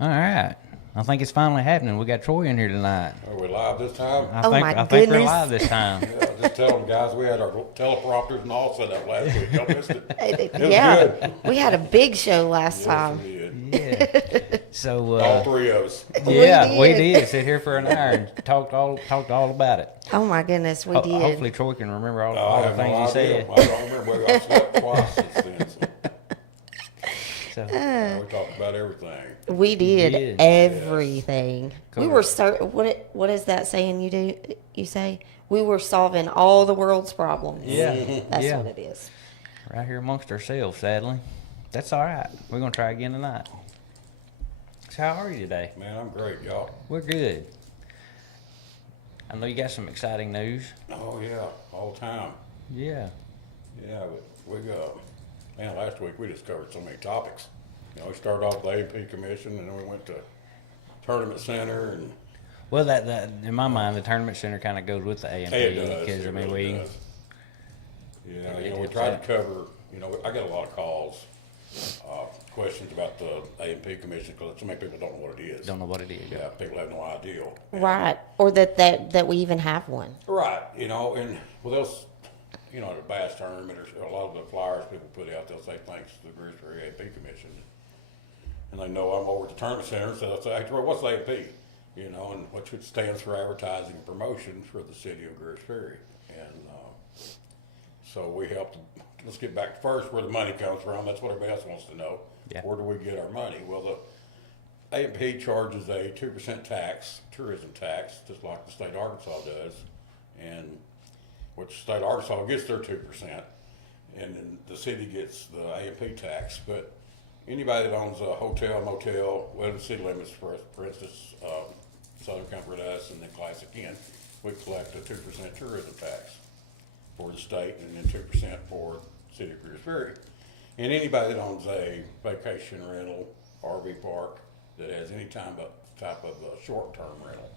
All right. I think it's finally happening. We got Troy in here tonight. Are we live this time? I think we're live this time. Yeah, just tell them, guys, we had our teleprompters and all set up last week. Y'all missed it. It was Yeah, good. we had a big show last Yes, time. we did. Yeah. So All three of us. yeah, we did. did sit here for an hour and talked all about it. Oh my goodness, we did. Hopefully Troy can remember all I the have things no you idea. said. I don't remember. I slept twice since then. So, We talked about everything. We did did. everything. We were what is that saying you say? We were solving all the world's problems. Yeah. That's Yeah. what it is. right here amongst ourselves, sadly. That's all right. We're going to try again tonight. So how are you today? Man, I'm great, y'all. We're good. I know you got some exciting news. Oh, yeah, all the time. Yeah. Yeah, but man, last week we just covered so many topics. You know, we started off with the AP Commission, and then we went to Tournament Center, and Well, that in my mind, the tournament center kind of goes with the A&P. it does. Because, It I mean, really we... does. Yeah, It you know, we hits tried that. to cover, you know, I get a lot of calls, questions about the A&P Commission, because so many people don't know what it is. Don't know what it is. Yeah, people have no idea. Right. Or that we even have one. Right, you know, and well, those, you know, at a bass tournament or a lot of the flyers people put out, they'll say thanks to the Greers Ferry AP Commission. And they know I'm over at the tournament center, so they'll say, hey, Troy, what's AP? You know, and which it stands for Advertising and Promotion for the city of Greers Ferry. And so we helped, let's get back to first where the money comes from. That's what everybody else wants to know. Yeah. Where do we get our money? Well, the A&P charges a 2% tax, tourism tax, just like the state of Arkansas does, and which the state of Arkansas gets their 2%, and then the city gets the A&P tax. But anybody that owns a hotel, motel, well, the city limits, for instance, Southern Comfort Us and then Classic Inn, we collect a 2% tourism tax for the state, and then 2% for the city of Greers Ferry. And anybody that owns a vacation rental, RV park, that has any type of short-term rental.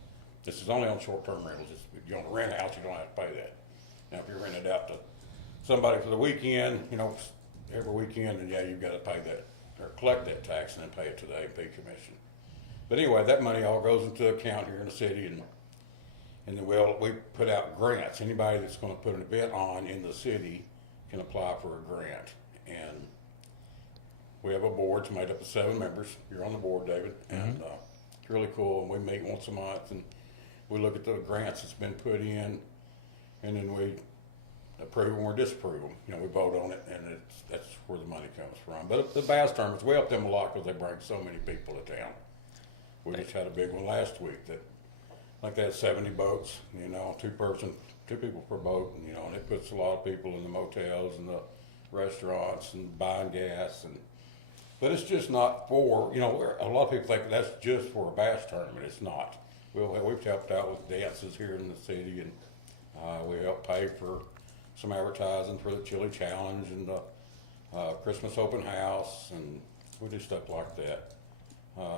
This is only on short-term rentals. If you want to rent a house, you don't have to pay that. Now, if you rent it out to somebody for the weekend, you know, every weekend, and yeah, you've got to pay that, or collect that tax and then pay it to the AP Commission. But anyway, that money all goes into an account here in the city, and then we put out grants. Anybody that's going to put an event on in the city can apply for a grant. And we have a board. It's made up of 7 members. You're on the board, David. And it's really cool. And we meet once a month, and we look at the grants that's been put in, and then we approve them or disapprove them. You know, we vote on it, and that's where the money comes from. But the bass tournaments, we help them a lot because they bring so many people to town. We just had a big one last week that, like they had 70 boats, you know, 2 people per boat, and you know, and it puts a lot of people in the motels and the restaurants and buying gas, but it's just not for, you know, a lot of people think that's just for a bass tournament. It's not. We've helped out with dances here in the city, and we help pay for some advertising for the Chili Challenge and the Christmas open house, and we do stuff like that.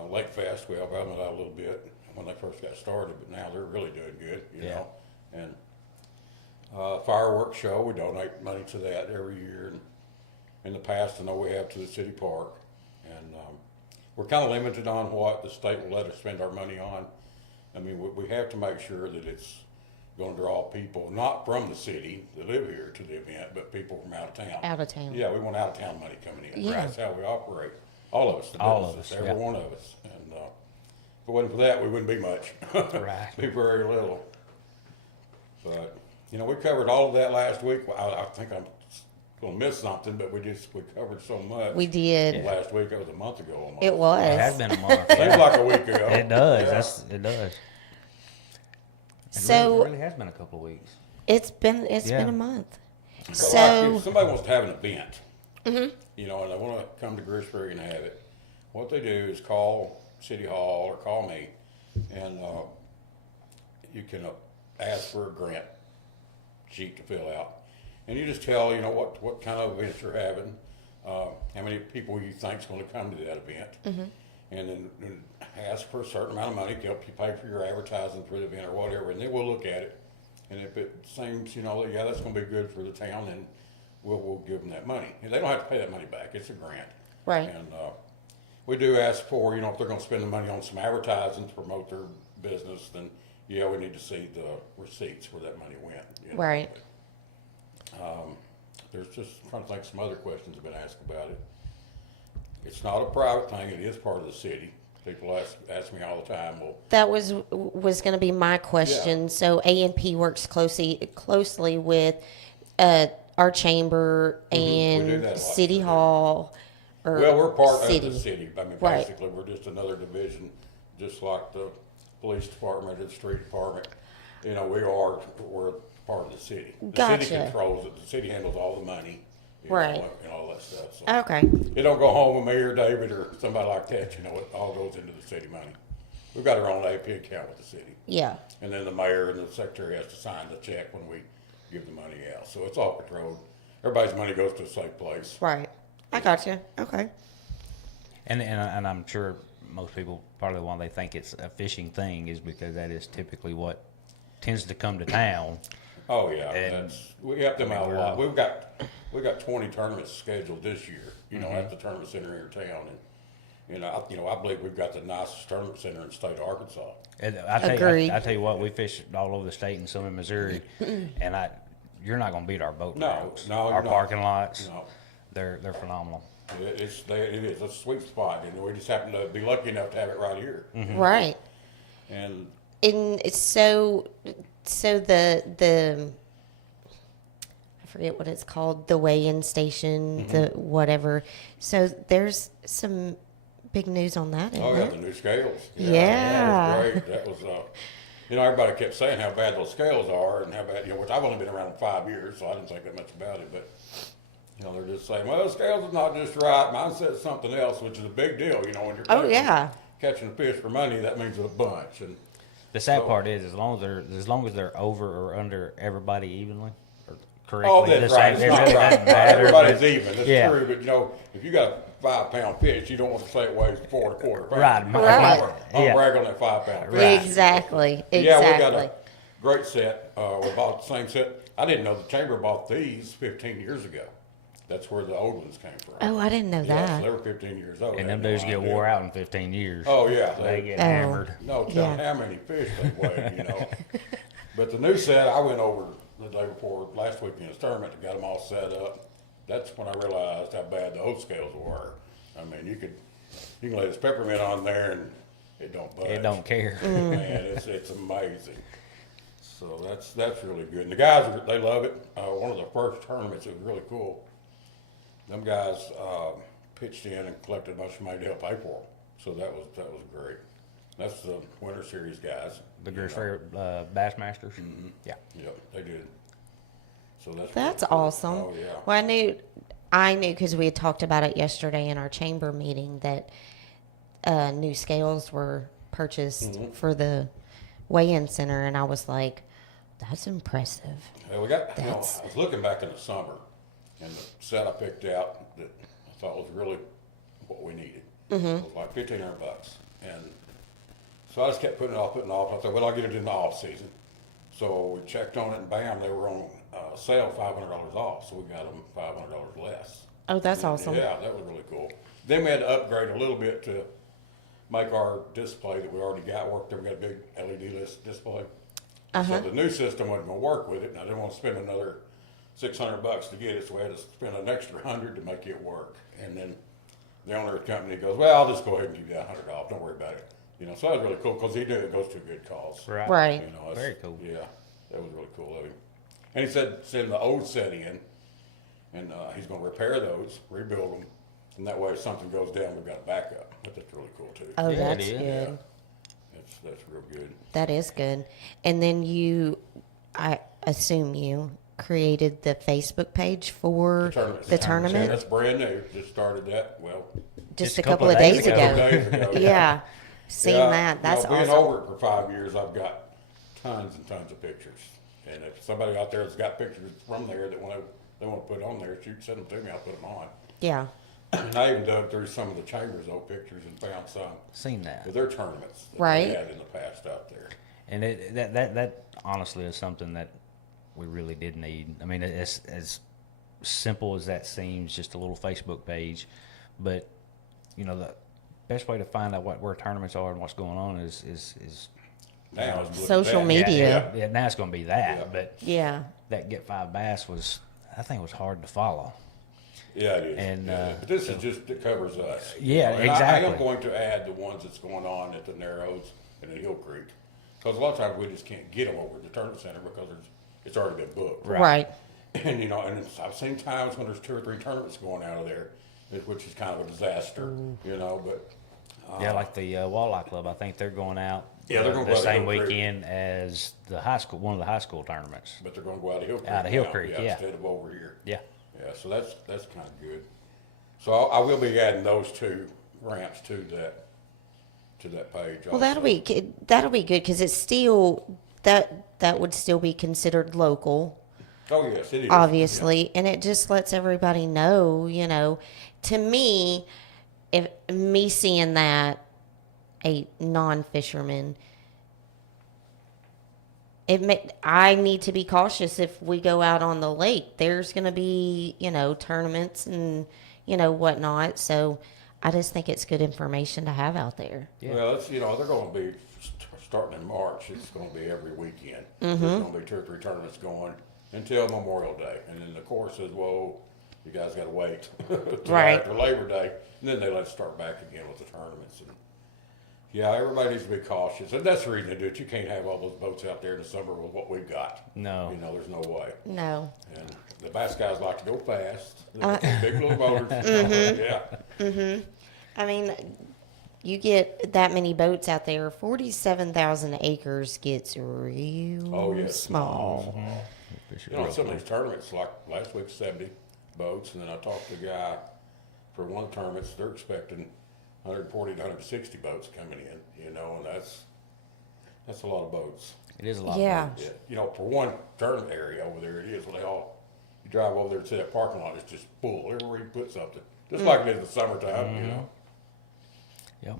Lake Fest, we help out a little bit when they first got started, but now they're really doing good, you know. And fireworks show, we donate money to that every year. And in the past, I know we have to the city park, and we're kind of limited on what the state will let us spend our money on. I mean, we have to make sure that it's going to draw people not from the city that live here to the event, but people from out of town. Out of town. Yeah, we want out of town money coming in. Yeah. That's how we operate. All of us, the All of businesses, us, every yeah. one of us. And if it wasn't for that, we wouldn't be much. Right. Be very little. But you know, we covered all of that last week. I think I'm going to miss something, but we covered so much. We did. Last week, it was a month ago almost. It was. It has been a month. Seems Yeah. like a week ago. It does. Yeah. It does. So- It really has been a couple of weeks. It's been Yeah. a month. So, So like, if somebody wants to have an event, you know, and they want to come to Greers Ferry and have it, what they do is call City Hall or call me, and you can ask for a grant sheet to fill out, and you just tell, you know, what kind of events you're having, how many people you think is going to come to that event, and then ask for a certain amount of money to help you pay for your advertising for the event or whatever, and then we'll look at it. And if it seems, you know, yeah, that's going to be good for the town, then we'll give them that money. And they don't have to pay that money back. It's a grant. Right. And we do ask for, if they're gonna spend the money on some advertising to promote their business, then, yeah, we need to see the receipts where that money went. Right. There's just, trying to think some other questions have been asked about it. It's not a private thing, it is part of the city. People ask me all the time, well, That was going to be my question. Yeah. So A&P works closely with our chamber we do and that a lot. City Hall. Or well, we're part city. of the city. I mean, Right. basically, we're just another division, just like the police department or the street department. We're part of the city. The Gotcha. city controls it. The city handles all the money, Right. and all that stuff. So Okay. it don't go home with me or David or somebody like that. It all goes into the city money. We've got our own AP account with the city, Yeah. and then the mayor and the secretary has to sign the check when we give the money out. So it's all controlled. Everybody's money goes to a safe place. Right. I got you. Okay. And I'm sure most people, partly why they think it's a fishing thing is because that is typically what tends to come to town. Oh yeah, And- we help them out a we're- lot. We've got 20 tournaments scheduled this year. At the tournament center here in town, and I believe we've got the nicest tournament center in the state of Arkansas. And Agreed. I tell you what, we fish all over the state and some in Missouri, and you're not going to beat our boat No, routes. no, our no. parking lots, No, they're phenomenal. it is a sweet spot, and we just happen to be lucky enough to have it right here. Right. And And it's so the I forget what it's called, the weigh-in station, the whatever. So there's some big news on that, isn't oh yeah, there? the new scales. Yeah. that was great. That was everybody kept saying how bad those scales are and how bad which I've only been around 5 years, so I didn't think that much about it, but. They're just saying, well, the scales is not just right. Mine says something else, which is a big deal. When you're Oh yeah. catching a fish for money, that means a bunch. And The sad So- part is, as long as they're over or under everybody evenly or correctly, oh, that's the right. same- It's not it right. doesn't matter, Everybody's but- even. That's yeah. true. But if you got a 5-pound fish, you don't want to say it weighs 4 1/4 pounds. Right, Right. I'll yeah. brag on that 5-pound fish. Right. Exactly. Yeah, we got Exactly. a great set. We bought the same set. I didn't know the chamber bought these 15 years ago. That's where the old ones came from. Oh, I didn't know Yeah, so that. they were 15 years old. And I them had no dudes get idea. wore out in 15 years. Oh yeah, They get Oh. hammered. No telling Yeah. how many fish they weighed, But the new set, I went over the day before last weekend's tournament and got them all set up. That's when I realized how bad the old scales were. I mean, you can lay this peppermint on there and it don't budge. It don't care. Man, it's amazing. So that's really good. And the guys, they love it. One of the first tournaments, it was really cool. Them guys pitched in and collected a bunch of money to help pay for them. So that was great. That's the Winter Series guys. The Greers Ferry Bassmasters. Yeah. Yep, they did. So that's That's really cool. awesome. Oh yeah. Well, I knew because we had talked about it yesterday in our chamber meeting that new scales were purchased Mm-hmm. for the weigh-in center, and I was like, "That's impressive." Well, we got. That's- I was looking back in the summer, and the set I picked out that I thought was really what we needed. It was like $1,500, and so I just kept putting it off. I thought, well, I'll get it in the off season. So we checked on it, and bam, they were on sale, $500 off. So we got them $500 less. Oh, that's awesome. Yeah, that was really cool. Then we had to upgrade a little bit to make our display that we already got work. There we got a big LED display. So the new system wasn't going to work with it, and I didn't want to spend another $600 to get it, so we had to spend an extra $100 to make it work. And then the owner of the company goes, "Well, I'll just go ahead and give you $100 off. Don't worry about it." So that was really cool because he knew it goes to a good cause. Right. Right. It's- Very cool. Yeah, that was really cool of him. And he said send the old set in, and he's going to repair those, rebuild them, and that way if something goes down, we've got a backup. But that's really cool too. Oh, Yeah, it that's is. good. That's real good. That is good. And then I assume you created the Facebook page for the tournament That's brand new. Just started that. Well, just a couple of days a couple ago. days ago. Yeah, seen Yeah, that. That's being awesome. over it for 5 years, I've got tons and tons of pictures. And if somebody out there has got pictures from there that they want to put on there, send them to me. I'll put them on. Yeah. And I even dug through some of the chamber's old pictures and found some Seen that. of their tournaments that Right. they had in the past out there. And that honestly is something that we really did need. I mean, it's as simple as that seems, just a little Facebook page, but best way to find out where tournaments are and what's going on is Now it's Social that. media. Yeah, now it's going to be that. Yeah. But Yeah. that Get 5 Bass was, I think, it was hard to follow. Yeah, it is. And, but this is just, it covers us. Yeah, And exactly. I am going to add the ones that's going on at the Narrows and at Hill Creek. Because a lot of times we just can't get them over at the tournament center because it's already been booked. Right. And, you know, and I've seen times when there's 2 or 3 tournaments going out of there, which is kind of a disaster, you know, but. Yeah, like the Walleye Club, I think they're going out Yeah, they're going to the go out to same Hill Creek. weekend as the high school, one of the high school tournaments. But they're going to go out of Hill Creek. Out of Hill now, Creek, yeah. Instead of over here. Yeah. Yeah, so that's kind of good. So I will be adding those 2 ramps to that page. Well, also. that'll be good because it's still that would still be considered local, Oh yes, it is. obviously, and it just lets everybody know. You know, to me, if me seeing that a non-fisherman, I need to be cautious if we go out on the lake. There's going to be, tournaments and, whatnot. So I just think it's good information to have out there. Yeah. Well, it's they're going to be starting in March. It's going to be every weekend. There's going to be 2 or 3 tournaments going until Memorial Day, and then the course says, "Whoa, you guys got to wait till Right. after Labor Day," and then they let us start back again with the tournaments. And yeah, everybody needs to be cautious, and that's the reason to do it. You can't have all those boats out there in the summer with what we've got. No. There's no way. No. And the bass guys like to go fast. Big little motors. Yeah. I mean, you get that many boats out there, 47,000 acres gets real Oh yes. small. Some of these tournaments, like last week, 70 boats, and then I talked to a guy for one of the tournaments. They're expecting 140 to 160 boats coming in. And that's a lot of boats. It is a lot Yeah. of boats. Yeah. For one tournament area over there, it is. You drive over there and see that parking lot, it's just full everywhere you put something. Just like it is in the summertime, Yep.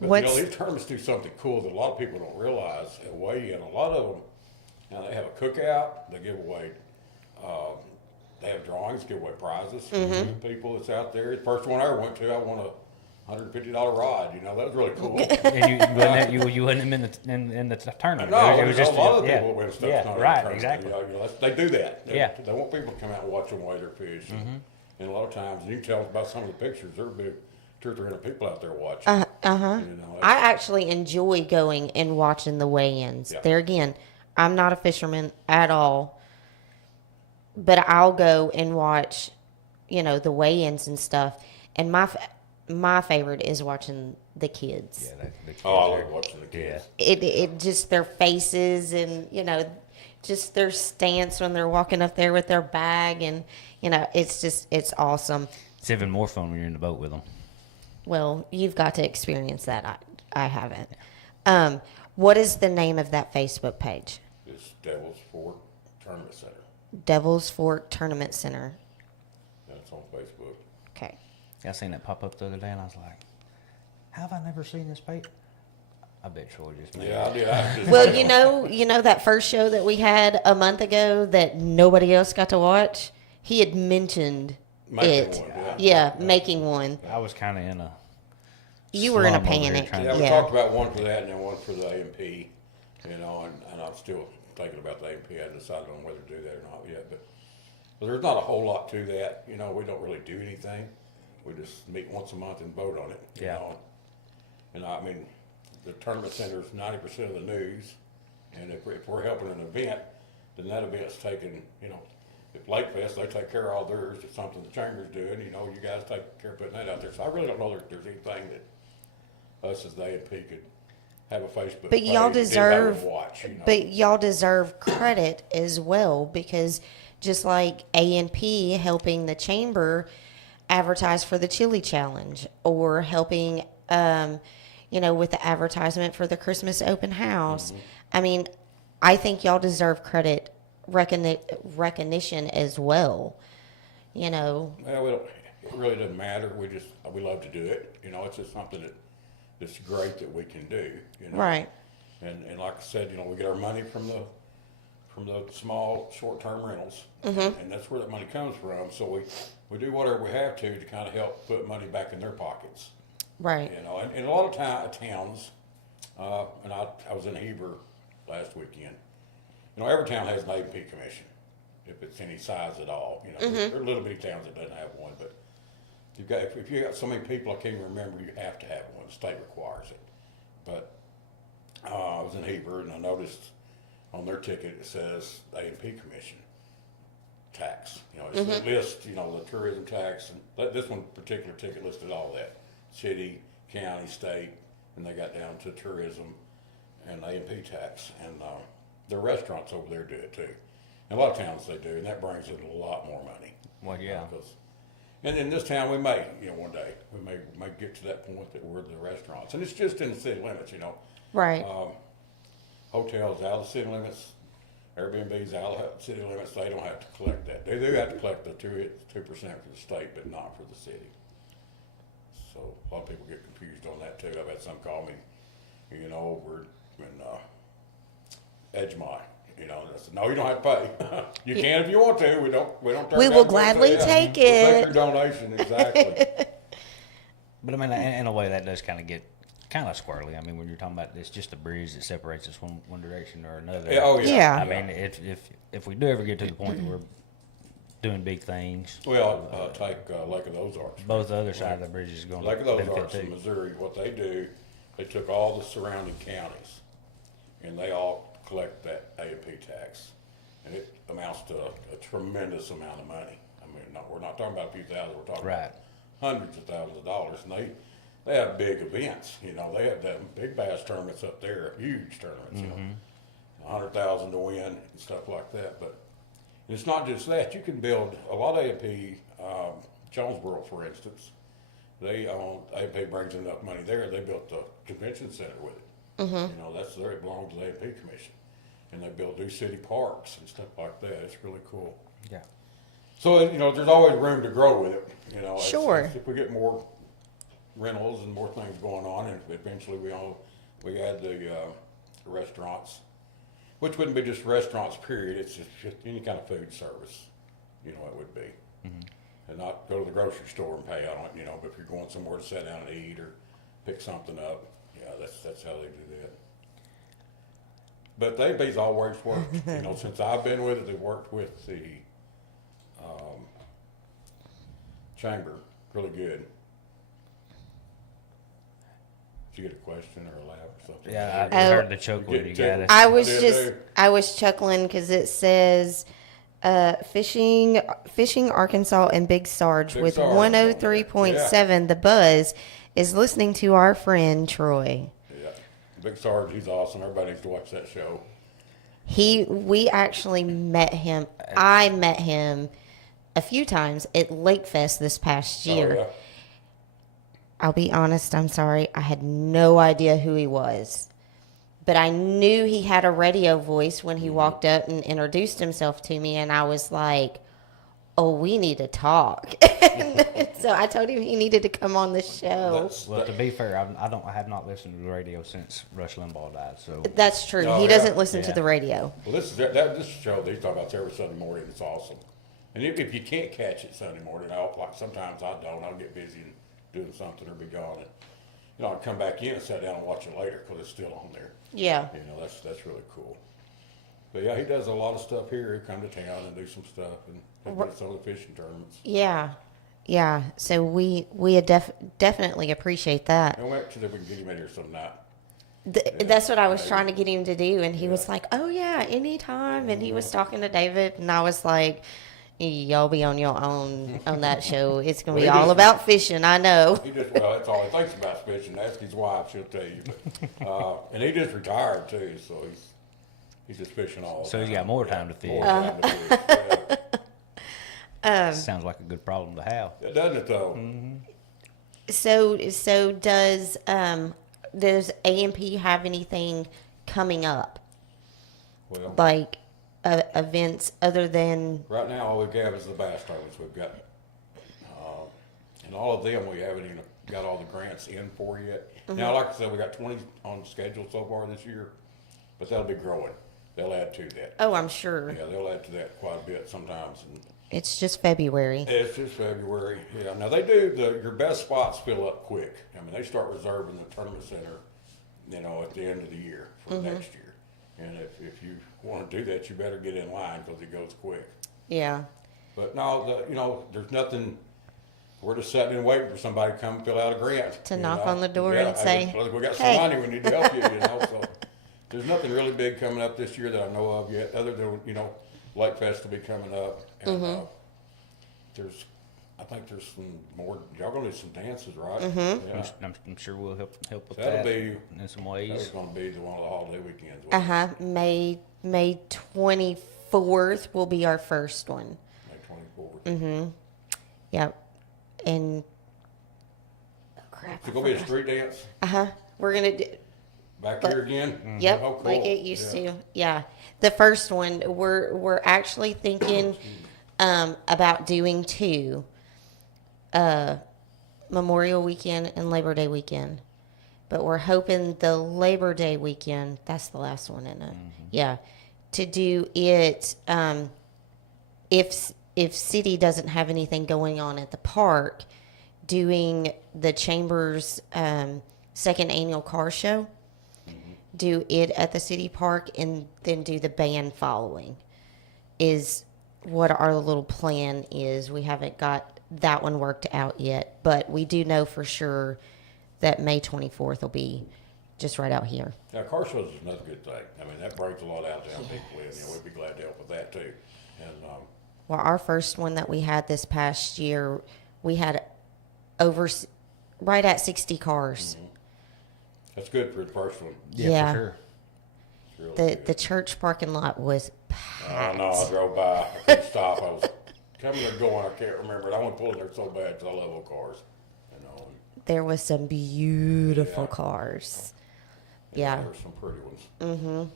But these tournaments do something cool that a lot of people don't realize. At weigh-in, a lot of them, now they have a cookout. They give away, they have drawings, give away prizes for the people that's out there. The first one I ever went to, I won a $150 rod. That was really cool. And you wouldn't have been in the tournament. No, it was just a lot of yeah. people win stuff. Yeah, Not in right, tournament. exactly. They do that. They Yeah. want people to come out and watch them weigh their fish. And a lot of times, you can tell about some of the pictures. There are big 200 or 300 people out there watching. I actually enjoy going and watching the weigh-ins. Yeah. There again, I'm not a fisherman at all, but I'll go and watch, the weigh-ins and stuff. And my favorite is watching the kids. Yeah, that's the kids I are- love watching the kids. It just their faces and just their stance when they're walking up there with their bag, and it's awesome. It's even more fun when you're in the boat with them. Well, you've got to experience that. I haven't. What is the name of that Facebook page? It's Devil's Fork Tournament Center. Devil's Fork Tournament Center. That's on Facebook. Okay. I seen that pop up the other day, and I was like, "How have I never seen this page?" I bet Troy just made Yeah, I it. did. I just, Well, you know that first show that we had a month ago that nobody else got to watch? He had mentioned Making it. one, Yeah, making one. I was kind of in a. You were in a slum over here panic. trying Yeah, to- we Yeah. talked about one for that and then one for the A&P, and I'm still thinking about the A&P. I haven't decided on whether to do that or not yet, but there's not a whole lot to that. We don't really do anything. We just meet once a month and vote on it. Yeah. And I mean, the tournament center is 90% of the news, and if we're helping an event, then that event's taken, if Lake Fest, they take care of all theirs. If something the chamber's doing, you guys take care of putting that out there. So I really don't know that there's anything that us as the A&P could have a Facebook But page y'all that anybody deserve, would watch. but y'all deserve credit as well, because just like A&P helping the chamber advertise for the chili challenge, or helping, with the advertisement for the Christmas open house. I mean, I think y'all deserve credit, recognition as well. Well, it really doesn't matter. We love to do it. It's just something that's great that we can do. Right. And like I said, we get our money from the small short-term rentals, Mm-hmm. and that's where that money comes from. So we do whatever we have to kind of help put money back in their pockets. Right. You know, and a lot of towns, and I was in Heber last weekend. You know, every town has an A&P commission, if it's any size at all. You know, there are little bitty towns that doesn't have one, but if you got so many people, I can't even remember, you have to have one. The state requires it. But I was in Heber, and I noticed on their ticket it says A&P commission tax. You know, it lists, you know, the tourism tax, and this one particular ticket listed all that: city, county, state, and they got down to tourism and A&P tax. And the restaurants over there do it too. And a lot of towns they do, and that brings in a lot more money. Well, yeah. And in this town, we may, you know, one day we may get to that point that we're the restaurants, and it's just in the city limits, you know. Right. Hotels out of the city limits, Airbnbs out of the city limits. They don't have to collect that. They do have to collect the 2% for the state, but not for the city. So a lot of people get confused on that too. I've had some call me, you know, over in Edgemont. You know, and I said, no, you don't have to pay. You can if you want to. We don't. We will gladly take it. We'll take your donation, exactly. But I mean, in a way, that does kind of get kind of squirrely. I mean, when you're talking about it's just a bridge that separates us one direction or another. Yeah, oh yeah. Yeah. I mean, if we do ever get to the point where we're doing big things, Well, take Lake of the Ozarks. both the other side of the bridge is going Lake to of the benefit Ozarks in too. Missouri, what they do, they took all the surrounding counties, and they all collect that A&P tax, and it amounts to a tremendous amount of money. I mean, we're not talking about a few thousand, we're talking Right. about hundreds of thousands of dollars, and they have big events. You know, they have them big bass tournaments up there, huge tournaments. You know, 100,000 to win and stuff like that. But it's not just that. You can build a lot of A&P. Jonesboro, for instance, A&P brings enough money there. They built the convention center with it. You know, it belongs to the A&P commission, and they build new city parks and stuff like that. It's really cool. Yeah. So you know, there's always room to grow with it. You know, Sure. if we get more rentals and more things going on, and eventually we add the restaurants, which wouldn't be just restaurants, period. It's just any kind of food service. You know, it would be, and not go to the grocery store and pay on it. You know, but if you're going somewhere to sit down and eat or pick something up, yeah, that's how they do that. But they've always worked. You know, since I've been with it, they've worked with the chamber really good. Did you get a question or a laugh or something? Yeah, I heard the choke when you got it. I was chuckling because it says fishing Arkansas and Big Sarge Big with Sarge. 103.7 The Buzz is listening to our friend Troy. Yeah, Big Sarge, he's awesome. Everybody needs to watch that show. We actually met him. I met him a few times at Lake Fest this past year. Oh, yeah. I'll be honest, I'm sorry. I had no idea who he was. But I knew he had a radio voice when he walked up and introduced himself to me, and I was like, oh, we need to talk. So I told him he needed to come on the show. Well, to be fair, I have not listened to the radio since Rush Limbaugh died. So That's true. Oh, He yeah. doesn't listen to Yeah. the radio. Well, this show that he's talking about every Sunday morning. It's awesome. And if you can't catch it Sunday morning, sometimes I don't. I'll get busy and doing something or be gone. And, you know, I'll come back in and sit down and watch it later because it's still on there. Yeah. You know, that's really cool. But yeah, he does a lot of stuff here. He'll come to town and do some stuff, and he'll do some of the fishing tournaments. Yeah. Yeah. So we definitely appreciate that. And we'll actually, we can get him in here some night. That's what I was trying to get him to do, and he was like, "Oh yeah, anytime." And he was talking to David, and I was like, "Y'all be on your own on that show. It's gonna be Well, he all just- about fishing." I know. That's all he thinks about is fishing. Ask his wife, she'll tell you. But, and he just retired too, so he's just fishing all the So time. he's got more time to fish. More time to fish, yeah. Sounds like a good problem to have. Yeah, doesn't it though? So does A&P have anything coming up, Well, like events other than? right now all we have is the bass tournaments we've got. And all of them we haven't even got all the grants in for yet. Now, like I said, we got 20 on schedule so far this year, but that'll be growing. They'll add to that. Oh, I'm sure. Yeah, they'll add to that quite a bit sometimes. And It's just February. It's just February. Yeah. Now they do your best spots fill up quick. I mean, they start reserving the tournament center, at the end of the year for next year. And if you want to do that, you better get in line because it goes quick. Yeah. But no, there's nothing. We're just sitting and waiting for somebody to come fill out a grant. To knock on the door and say, we got some "Hey." money, we need to help you, So there's nothing really big coming up this year that I know of yet, other than, Lake Fest will be coming up. And I think there's some more, y'all gonna do some dances, right? Yeah. I'm sure we'll help with That'll that be in some That's ways. gonna be one of the holiday weekends. won't it? May 24th will be our first one. May 24th. Yep. And oh crap. Is it gonna be a street dance We're gonna do. back here again? Yep, Oh, cool. like it used to. Yeah, the first one we're actually thinking about doing two, Memorial Weekend and Labor Day weekend, but we're hoping the Labor Day weekend, that's the last one, isn't it? Yeah, to do it if city doesn't have anything going on at the park, doing the Chamber's second annual car show. Do it at the city park and then do the band following is what our little plan is. We haven't got that one worked out yet, but we do know for sure that May 24th will be just right out here. Now, car shows is another good thing. I mean, that brings a lot out down people, and we'd be glad to help with that too. And Well, our first one that we had this past year, we had right at 60 cars. that's good for the first one. Yeah. For sure. It's really The good. church parking lot was I packed. know, I drove by. I couldn't stop. I was coming or going. I can't remember. I want to pull in there so bad because I love old cars. And There was some beautiful Yeah. cars. Yeah. There were some pretty ones.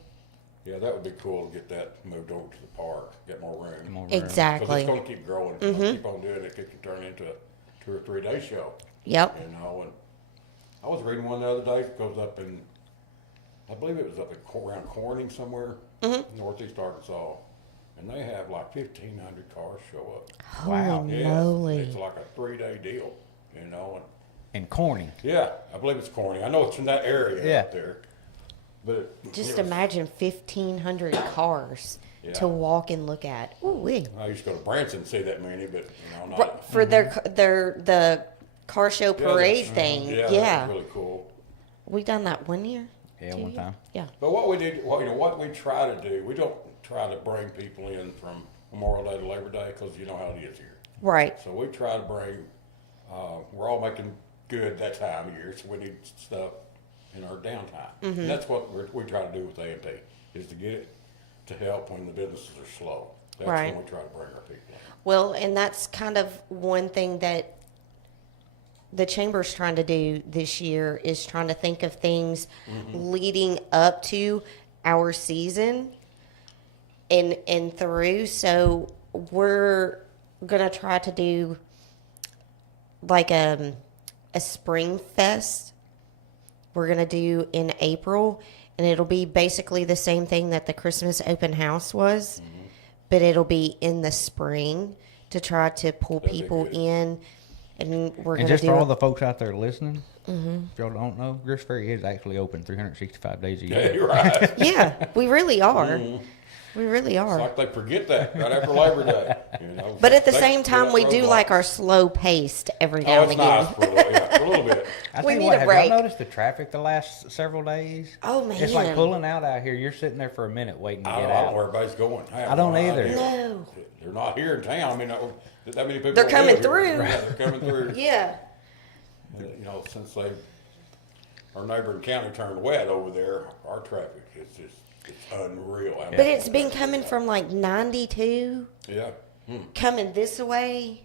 Yeah, that would be cool to get that moved over to the park, get more room. More room. Because Exactly. it's going to keep growing. If I keep on doing it, it could turn into a 2 or 3 day show. Yep. And I was reading one the other day. It goes up in, I believe it was up in around Corning somewhere, northeast Arkansas, and they have like 1,500 cars show up. Wow. Holy Yeah, moly. it's like a 3-day deal, And And Corning. yeah, I believe it's Corning. I know it's in that area Yeah. up there. But Just it was- imagine 1,500 cars Yeah. to walk and look at. Ooh wee. I used to go to Branson and see that many, but not. Right, for the car show Yeah, parade that's- thing. Yeah, Yeah. that's really cool. We done that one year. Yeah, 2 one years? time. Yeah. But what we did, what we try to do, we don't try to bring people in from Memorial Day to Labor Day because you know how it is here. Right. So we try to bring. We're all making good that time of year, so we need stuff in our downtime. And that's what we try to do with A&P, is to get it to help when the businesses are slow. That's Right. when we try to bring our people in. Well, and that's kind of one thing that the chamber's trying to do this year is trying to think of things leading up to our season and through. So we're gonna try to do like a spring fest. We're gonna do in April, and it'll be basically the same thing that the Christmas open house was, but it'll be in the spring to try to pull That'd be people good. in. And we're And gonna just do for all a- the folks out there listening, if y'all don't know, Greers Ferry is actually open 365 days a Yeah, year. you're right. yeah, we really are. We really It's are. like they forget that right after Labor Day. But at the They- same time, we do roadblocks. like our slow paced every now Oh, and it's again. nice for a little, yeah, for a little bit. I We tell you need what, a have break. y'all noticed the traffic the last several days? Oh, It's like man. pulling out here. You're sitting there for a minute waiting to I get don't know out. where everybody's going. have I don't no either. idea. No. They're not here in town. I mean, that many people. They're don't coming live here. through. Yeah, they're coming through. Yeah. Since our neighboring county turned wet over there, our traffic is just, it's unreal. I mean, But it's been coming from like 92, Yeah. coming this way.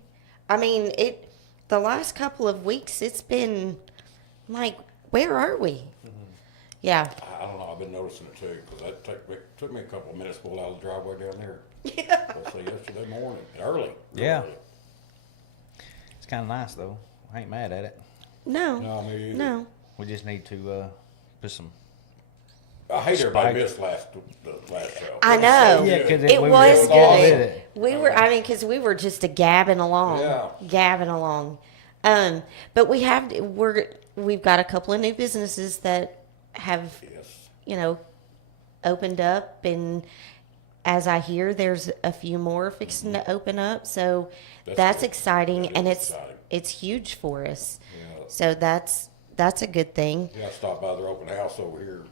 I mean, the last couple of weeks, it's been like, where are we? Yeah. I don't know. I've been noticing it too because that took me a couple of minutes to pull out of the driveway down there. Yeah. Let's see, yesterday morning, early. real Yeah. early. It's kind of nice, though. I ain't mad at it. No. No, me either. No. We just need to put some... I hate everybody Spike. missed the last show. I It was know. so Yeah, good. because It we was were all good. did it. We were, I mean, because we were just gabbing along, gabbing along. But we've got a couple of new businesses that have, you know, opened up, and as I hear, there's a few more fixing to open up. So that's exciting, and it's huge for us. Yeah. So that's a good thing. Yeah, I stopped by their open house over here.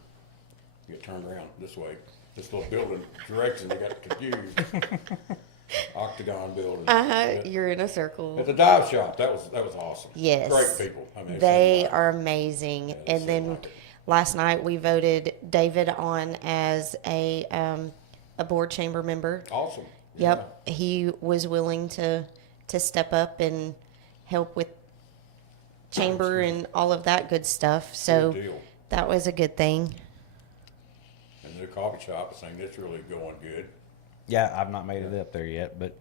Get turned around this way. This little building direction, they got confused. Octagon building. You're in a circle. At the dive shop, that was awesome. Yes. Great people. I mean, They are amazing. Yeah, And then last night we voted David on as a board chamber member. Awesome. Yep. Yeah. He was willing to step up and help with chamber and all of that good stuff. So Good deal. that was a good thing. And the coffee shop is saying it's really going good. Yeah, I've not made it up there yet, but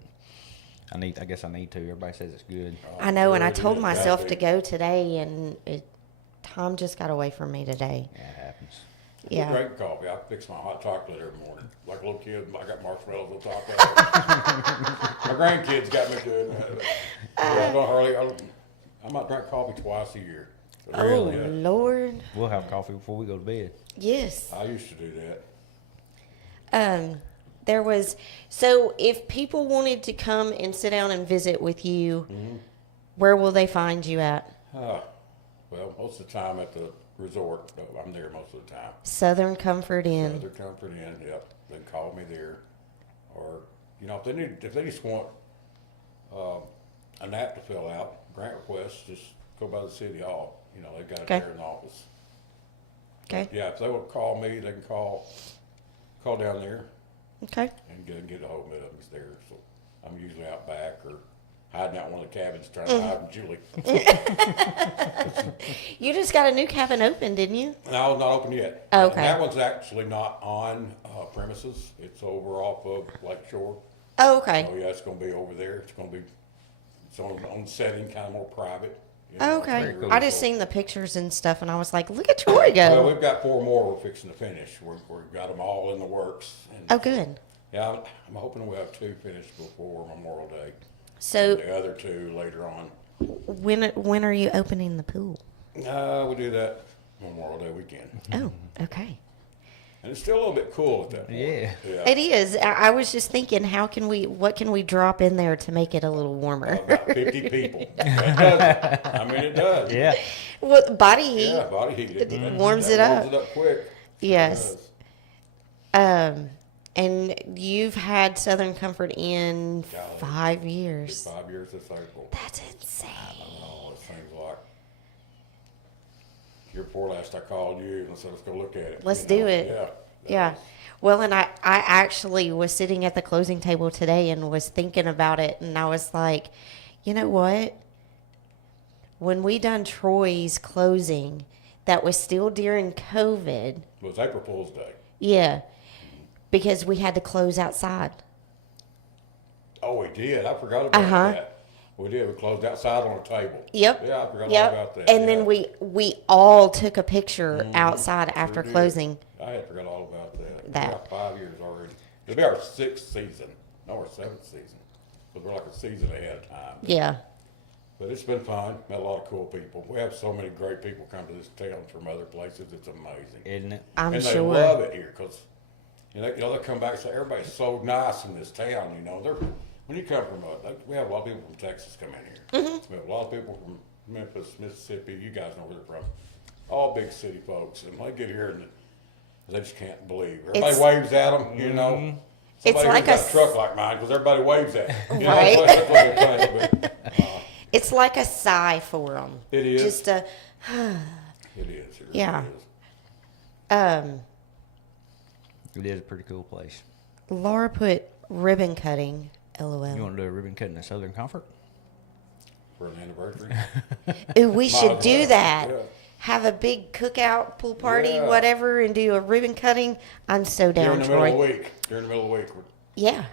I guess I need to. Everybody says it's good. I know, and I Really told good. myself to go today, and Tom just got away from me today. Yeah, it happens. Yeah. Great coffee. I fix my hot chocolate every morning. Like a little kid, I got marshmallows on top of it. My grandkids got me doing that. I might drink coffee twice a year. Oh, Yeah. Lord. We'll have coffee before we go to bed. Yes. I used to do that. So if people wanted to come and sit down and visit with you, where will they find you at? Well, most of the time at the resort. I'm there most of the time. Southern Comfort Inn. Southern Comfort Inn, yep. They can call me there. Or, you know, if they just want an app to fill out, grant requests, just go by the city hall. You know, they've got it there in the office. Okay. Yeah, if they want to call me, they can call down there Okay. and get a hold of me. It's there. So I'm usually out back or hiding out in one of the cabins trying to hide from Julie. You just got a new cabin open, didn't you? No, not open yet. Okay. And that one's actually not on premises. It's over off of Lake Shore. Oh, okay. Oh yeah, it's going to be over there. It's on setting, kind of more private. You Oh, know, it's okay. very cool. I just seen the pictures and stuff, and I was like, look at Troy go. Well, we've got 4 more we're fixing to finish. We've got them all in the works. And Oh, good. yeah, I'm hoping we'll have 2 finished before Memorial Day. So And the other 2 later on. when are you opening the pool? We do that Memorial Day weekend. Oh, okay. And it's still a little bit cool at that point. Yeah. It is. I was just thinking, what can we drop in there to make it a little warmer? About 50 people. It does. I mean, it does. Yeah. Well, body heat. Yeah, body heat. Warms it Warms up. it up quick. Yes. It And you've had Southern Comfort in Golly. 5 does. years. It's 5 years this April. That's insane. Oh, it seems like. Year before last, I called you and I said, let's go look at it. Let's You do know? it. Yeah. Yeah. Well, and I actually was sitting at the closing table today and was thinking about it, and I was like, you know what? When we done Troy's closing, that was still during COVID. It was April Fool's Day. Yeah. Because we had to close outside. Oh, we did. I forgot about that. We did. We closed outside on a table. Yep. Yeah, I forgot all Yep. about that. And yeah. then we all took a picture outside after did. closing. I had forgot all about that. That. Yeah, 5 years already. It'll be our 6th season. No, our 7th season. But we're like a season ahead of time. Yeah. But it's been fun. Met a lot of cool people. We have so many great people come to this town from other places. It's amazing. Isn't it? I'm and sure. they love it here because they'll come back and say everybody's so nice in this town. You know, when you come from we have a lot of people from Texas come in here. Mm-hmm. We have a lot of people from Memphis, Mississippi. You guys know where they're from. All big city folks, and they get here and they just can't believe. Everybody It's- waves at them. You know. It's Somebody like who's a got a truck like mine because everybody waves at. You know, Right. that's what they're playing, but, It's like a sigh for them. It is. Just a, it is. It really Yeah. is. It is a pretty cool place. Laura put ribbon cutting, LOL. You want to do a ribbon cutting in Southern Comfort? For an anniversary. Ooh, we should as do well, that. yeah. Have a big cookout, pool party, Yeah. whatever, and do a ribbon cutting. I'm so During down, the middle of the Troy. week. During the middle of the week. Yeah.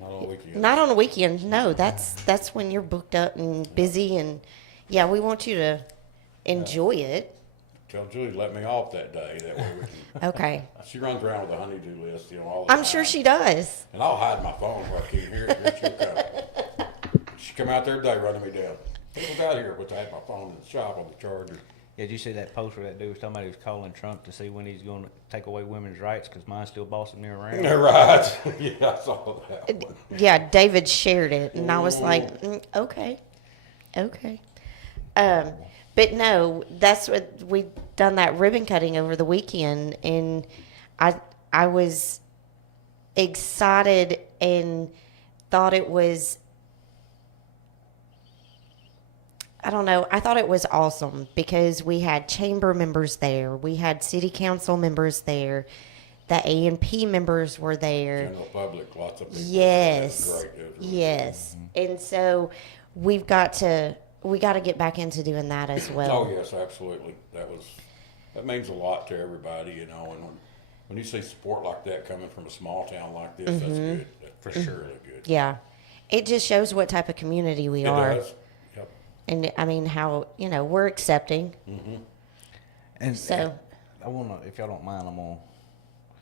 Not on the weekend. Not on a weekend. No, that's when you're booked up and busy, and yeah, we want you to enjoy it. tell Julie to let me off that day. That way we can. Okay. She runs around with a honeydew list, all the I'm time. sure she does. And I'll hide my phone where I can't hear it. Here she'll come. She come out there today running me down. People out here, but I had my phone in the shop on the charger. Yeah, did you see that post where that dude was talking about he was calling Trump to see when he's going to take away women's rights because mine's still bossing me around? Right. Yeah, I saw that one. Yeah, David shared it, and I was like, okay. But no, that's what we done that ribbon cutting over the weekend, and I was excited and thought it was. I don't know. I thought it was awesome because we had chamber members there. We had city council members there. The A&P members were there. General public, lots of people. Yes. It was great. It was really Yes. And so we got to get back into doing that as well. Oh yes, absolutely. That means a lot to everybody, and when you see support like that coming from a small town like this, that's good. That's for sure really good. Yeah. It just shows what type of community we It are. does. Yep. And I mean how, we're accepting. And So I want to, if y'all don't mind, I'm on.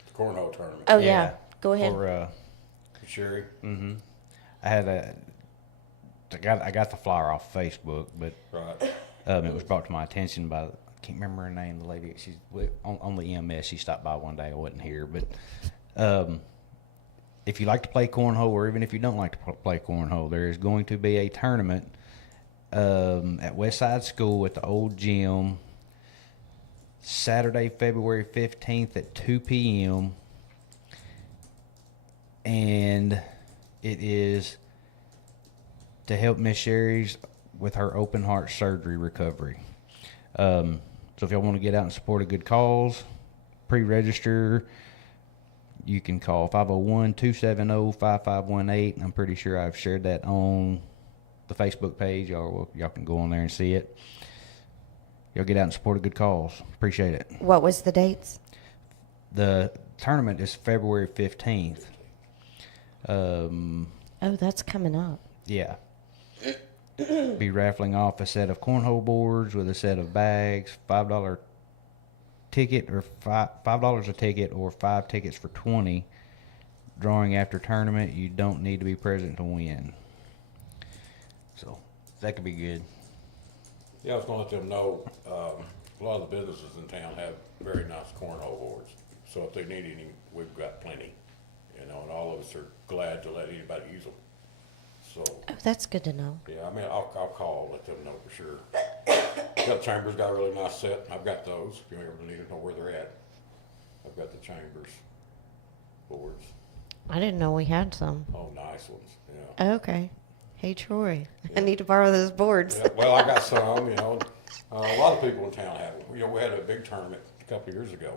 The cornhole tournament. Oh yeah. Go ahead. For, Sherry. I had I got the flyer off Facebook, but Right. it was brought to my attention by, I can't remember her name, the lady. She's on the EMS. She stopped by one day. I wasn't here, but if you like to play cornhole, or even if you don't like to play cornhole, there is going to be a tournament at Westside School at the old gym Saturday, February 15th at 2 p.m. And it is to help Miss Sherry's with her open heart surgery recovery. So if y'all want to get out and support a good cause, pre-register. You can call 501-270-5518. I'm pretty sure I've shared that on the Facebook page. Y'all can go on there and see it. Y'all get out and support a good cause. Appreciate it. What was the dates? The tournament is February 15th. Oh, that's coming up. Yeah. Be raffling off a set of cornhole boards with a set of bags, $5 ticket or $5 a ticket, or 5 tickets for $20. Drawing after tournament. You don't need to be present to win. So that could be good. Yeah, I was going to let them know, a lot of the businesses in town have very nice cornhole boards. So if they need any, we've got plenty, and all of us are glad to let anybody use them. So, Oh, that's good to know. yeah, I mean, I'll call, let them know for sure. Got Chambers got a really nice set. I've got those, if you ever need to know where they're at. I've got the Chambers boards. I didn't know we had some. Oh, nice ones, yeah. Okay. Hey, Troy, I need to borrow those boards. Yeah, well, I got some, a lot of people in town have them. We had a big tournament a couple of years ago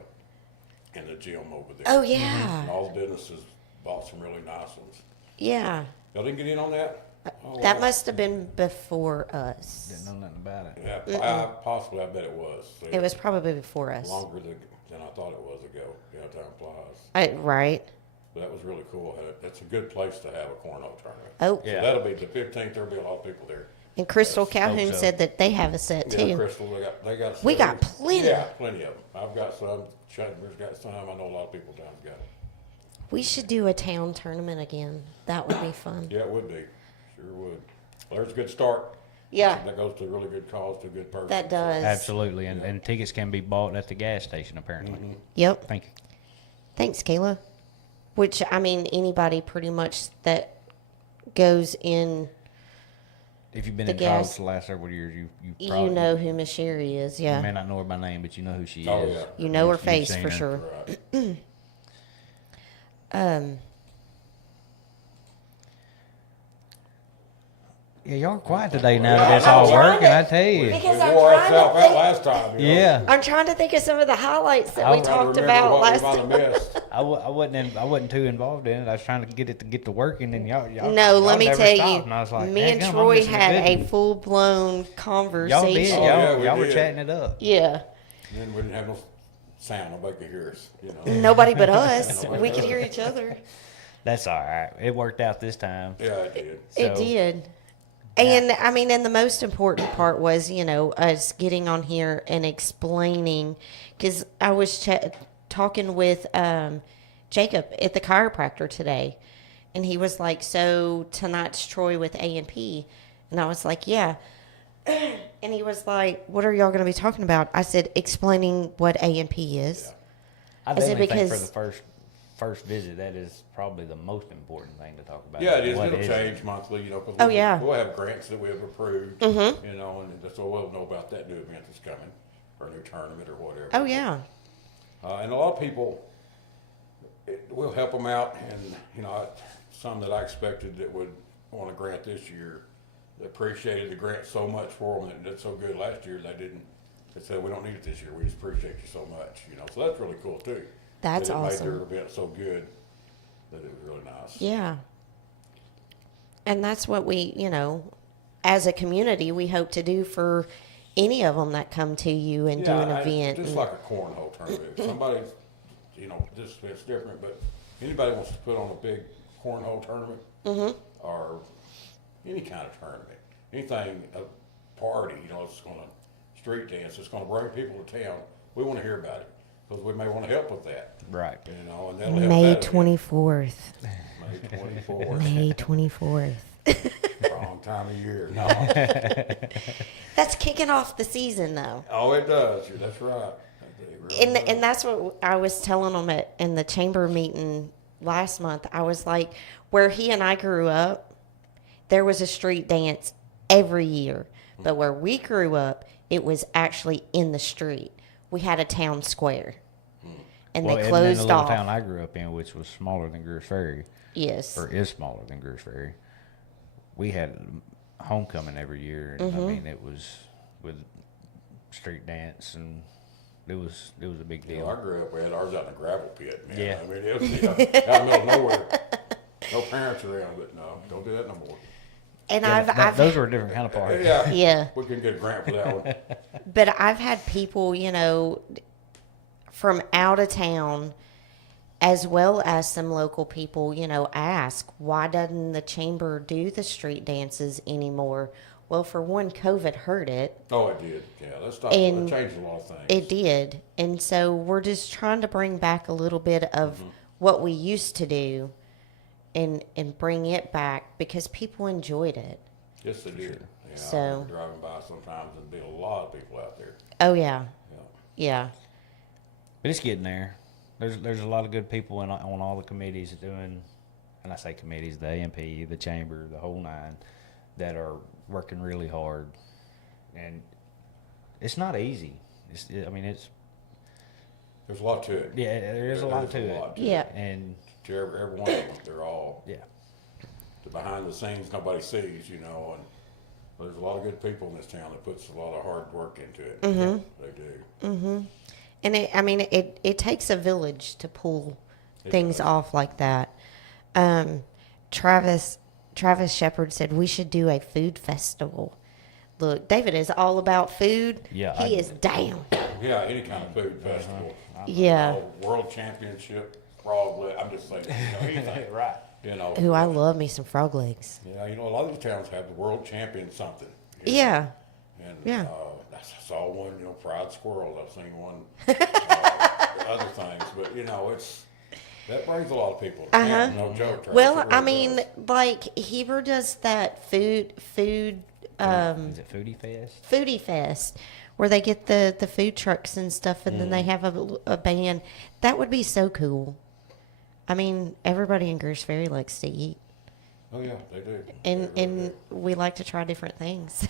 in the gym over there. Oh, yeah. And all the businesses bought some really nice ones. Yeah. Y'all didn't get in on that? Oh, That wow. must have been before us. Didn't know nothing about it. Yeah, I bet it was. It was probably before us. Longer than I thought it was ago. Time flies. Right. But that was really cool. That's a good place to have a cornhole tournament. Oh, Yeah. So that'll be the 15th. There'll be a lot of people there. and Crystal Calhoun so. said that they have a set Yeah, too. Crystal, they got. We got some. plenty. Yeah, plenty of them. I've got some. Chambers got some. I know a lot of people down's got them. We should do a town tournament again. That would be fun. Yeah, it would be. Sure would. Well, there's a good start. Yeah, That goes to a really good cause, to a good person. that does. Absolutely. And tickets can be bought at the gas station, apparently. Yep. Thank you. Thanks, Kayla. Which, I mean, anybody pretty much that goes in, If you've been The in gas- college the last several years, you you probably know who Miss Sherry is. You Yeah. may not know her by name, but you know who she Oh, is. yeah. You know her You've face seen for her. sure. Right. Yeah, y'all are quiet today now that it's all working, I tell you. Because We I'm wore trying to ourselves out think- last time. Yeah. I'm trying to think of some of the highlights that we I'm trying to talked remember about what last we might time. have missed. I wasn't too involved in it. I was trying to get to working, and y'all No, y'all let me never tell stopped, you, and I was like, me and "Dadgum, I'm Troy missing had good a one." full blown Y'all did. conversation. Oh, yeah, we Y'all were did. chatting it up. Yeah. And then we didn't have no sound. Nobody could hear us. Nobody but us. We could hear each other. That's all right. It worked out this time. Yeah, it did. It So- did. And I mean, and the most important part was, you know, us getting on here and explaining, because I was talking with Jacob at the chiropractor today, and he was like, "So tonight's Troy with A&P," and I was like, "Yeah." And he was like, "What are y'all going to be talking about?" I said, "Explaining what A&P is." I Is it definitely think for because- the first visit, that is probably the most important thing to talk about. Yeah, it is. What It'll is change monthly, you know, because Oh, yeah. we'll have grants that we have approved, you know, and so we'll know about that new event that's coming, or a new tournament or whatever. Oh yeah. And a lot of people, we'll help them out, and, you know, some that I expected that would want a grant this year, they appreciated the grant so much for them, that did so good last year, they said, we don't need it this year, we just appreciate you so much, you know, so that's really cool too. That's That it awesome. made their event so good that it was really nice. Yeah. And that's what we, you know, as a community, we hope to do for any of them that come to you and do an event. Just and- like a cornhole tournament. If somebody's, you know, this event's different, but anybody wants to put on a big cornhole tournament or any kind of tournament, anything, a party, you know, it's going to street dance, it's going to bring people to town. We want to hear about it because we may want to help with that. Right. You know, and that'll help May that event. 24th. May 24th. May 24th. Wrong time of year. No. That's kicking off the season, though. Oh, it does. That's right. It really does. And that's what I was telling them in the chamber meeting last month. I was like, where he and I grew up, there was a street dance every year. But where we grew up, it was actually in the street. We had a town square. And Well, they and in closed the little off. town I grew up in, which was smaller than Greers Ferry, Yes. or is smaller than Greers Ferry, we had homecoming every year, and I mean it was with street dance, and it was a big You deal. know, I grew up, we had ours out in a gravel pit, man. Yeah. I mean, it was, you know, out in the middle of nowhere. No parents around, but no, don't do that no more. And Yeah, I've those were a different kind of parties. Yeah. Yeah. We couldn't get a grant for that one. But I've had people, you know, from out of town, as well as some local people, you know, ask, why doesn't the chamber do the street dances anymore? Well, for one, COVID hurt it. Oh, it did. Yeah, that stopped. And It changed a lot of things. It did. And so we're just trying to bring back a little bit of what we used to do and bring it back because people enjoyed it. Yes, they did. Yeah, So- I remember driving by sometimes and be a lot of people out there. Oh, yeah. Yeah. Yeah. But it's getting there. There's a lot of good people on all the committees doing, and I say committees, the AMP, the chamber, the whole nine, that are working really hard, and it's not easy. It's There's a lot to it. yeah, there is a lot to it, Yeah. and To every one of them, they're all yeah, the behind the scenes nobody sees, you know, and there's a lot of good people in this town that puts a lot of hard work into it. They do. And it takes a village to pull It things does. off like that. Travis Shepard said we should do a food festival. Look, David is all about food. Yeah, He I- is down. Yeah, any kind of food festival. Yeah. World championship, frog leg, I'm just saying, you know, anything. right. You know. Ooh, I love me some frog legs. Yeah, you know, a lot of these towns have the world champion something. you know. Yeah. And Yeah. I saw one, you know, fried squirrels. I've seen one, other things, but you know, that brings a lot of people. Uh-huh. No joke. Travis, Well, it I really mean, does. like Heber does that food Is it Foodie Fest? foodie fest where they get the food trucks and stuff and then they have a band. That would be so cool. I mean, everybody in Greers Ferry likes to eat. Oh yeah, they do. And They really and do. we like to try different things.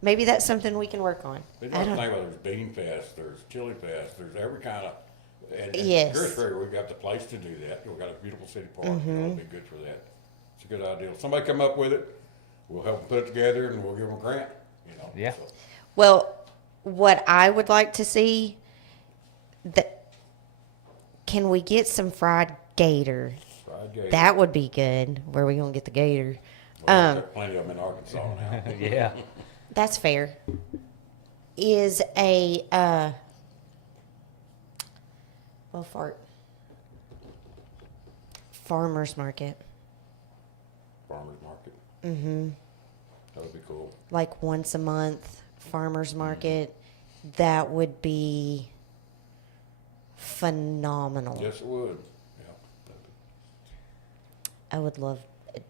Maybe that's something we can work on. There's I nothing don't. about there's bean fest, there's chili fest, there's every kind of. And Yes. Greers Ferry, we've got the place to do that. We've got a beautiful city park. You know, it'd be good for that. It's a good idea. If somebody come up with it, we'll help them put it together and we'll give them a grant. You know. Yeah. So, Well, what I would like to see, can we get some fried gator? fried gator. That would be good. Where are we gonna get the gator? Well, there's plenty of them in Arkansas now. Yeah. That's fair. Is a well, farmer's market. Farmers market. Mm-hmm. That would be cool. Like once a month, farmer's market. That would be phenomenal. Yes, it would. Yeah. I would love